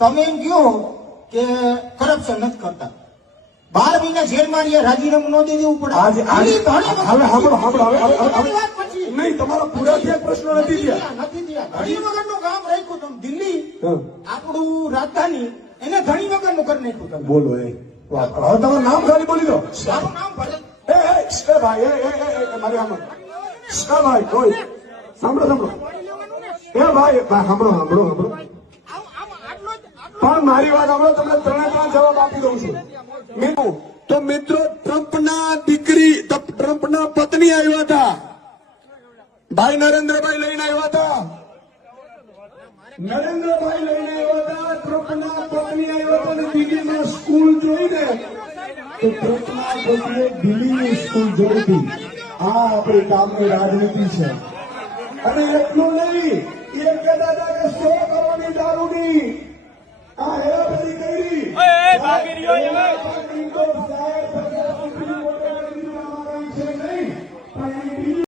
તમે એમ કહો કે કરપ્શન નથી કરતા, 12 મહિના જેલમાં રહ્યા, રાજીનામું ન દઈ દેવું પડે? નહીં, તમારા પૂરા થયા પ્રશ્નો નથી થયા. ધણી વગરનું કામ રાખ્યું તમે. દિલ્હી આપણું રાજધાની એને ધણી વગરનું કરી નાખ્યું તમે. બોલો એ વાત. હવે તમારું નામ ખાલી બોલી દો. મારું નામ ભરત. એ ભાઈ મારી આમ ભાઈ કોઈ સાંભળો. એ ભાઈ સાંભળો. પણ મારી વાત સાંભળો, તમને 3 જવાબ આપી દઉં છું. તો મિત્રો, ટ્રમ્પના પત્ની આવ્યા હતા, ભાઈ નરેન્દ્રભાઈ લઈને આવ્યા હતા. ટ્રમ્પના પત્ની આવ્યા હતા અને દિલ્હીમાં સ્કૂલ જોઈને તો ટ્રમ્પના પત્નીએ દિલ્હીની સ્કૂલ જોઈ હતી. આ આપણી કામની રાજનીતિ છે. અને એટલું નહીં, એ કહેતા હતા કે 100 કરોડની દારૂની આ હેરાફેરી કરી.